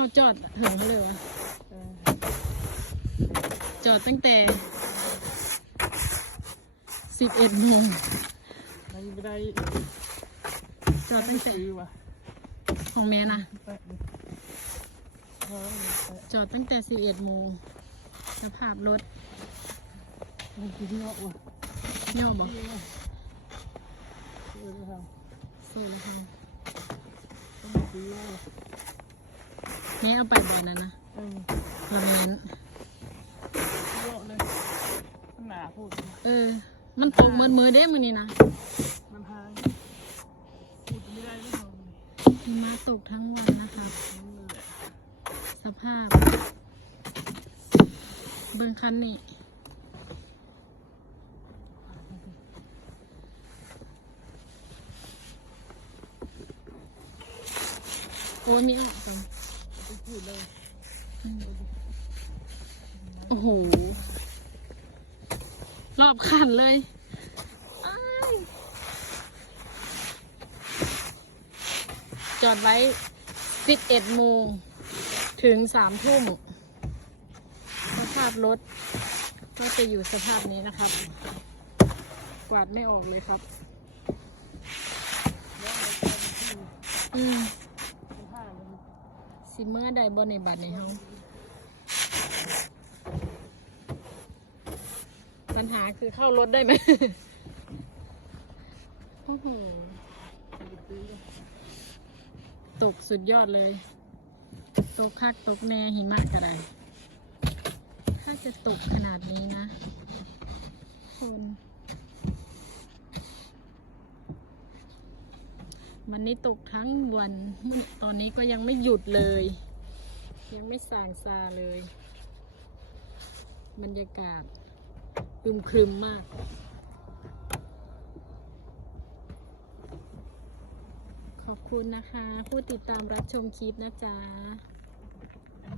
เข้าจอดถึงเลยวะเออจอดตั้งแต่สิบเอ็ดโมงได้ไม่ได้จอดตั้งแต่ซื้อวะของแม่นะแปะดิเออแปะจอดตั้งแต่สิบเอ็ดโมงสภาพรถมันกินเงาะวะย่อบอกเงาะเออครับสู้แล้วค่ะต้องซื้อวะ แม่เอาไปบ่อนั้นนะเออลำนั้นเงาะเลยมันหนาพูด เออ มันตกเมือมือๆเด้มือนี้นะมันหางพูดไม่ได้ไม่ทำ หิมะตกทั้งวันนะคะนั่นแหละสภาพ เบื้องคันนี่โอ้ยมีออกกันไม่พูดเลย โอ้โห รอบคันเลยอ้ายจอดไว้ 11โมงถึง3ทุ่มสภาพรถก็จะอยู่สภาพนี้นะครับ กวาดไม่ออกเลยครับ อืม มันห้าเลยิเมอร์ได้บนในบัตรในห้องปัญหาคือเข้ารถได้ไหมโอ้โหตกสุดยอดเลย ตกคักตกแน่หิมะกระไรถ้าจะตกขนาดนี้นะคน วันนี้ตกทั้งวันตอนนี้ก็ยังไม่หยุดเลย ยังไม่ส่างซาเลย บรรยากาศอึมครึมมากขอบคุณนะคะ ผู้ติดตามรับชมคลิปนะจ๊ะ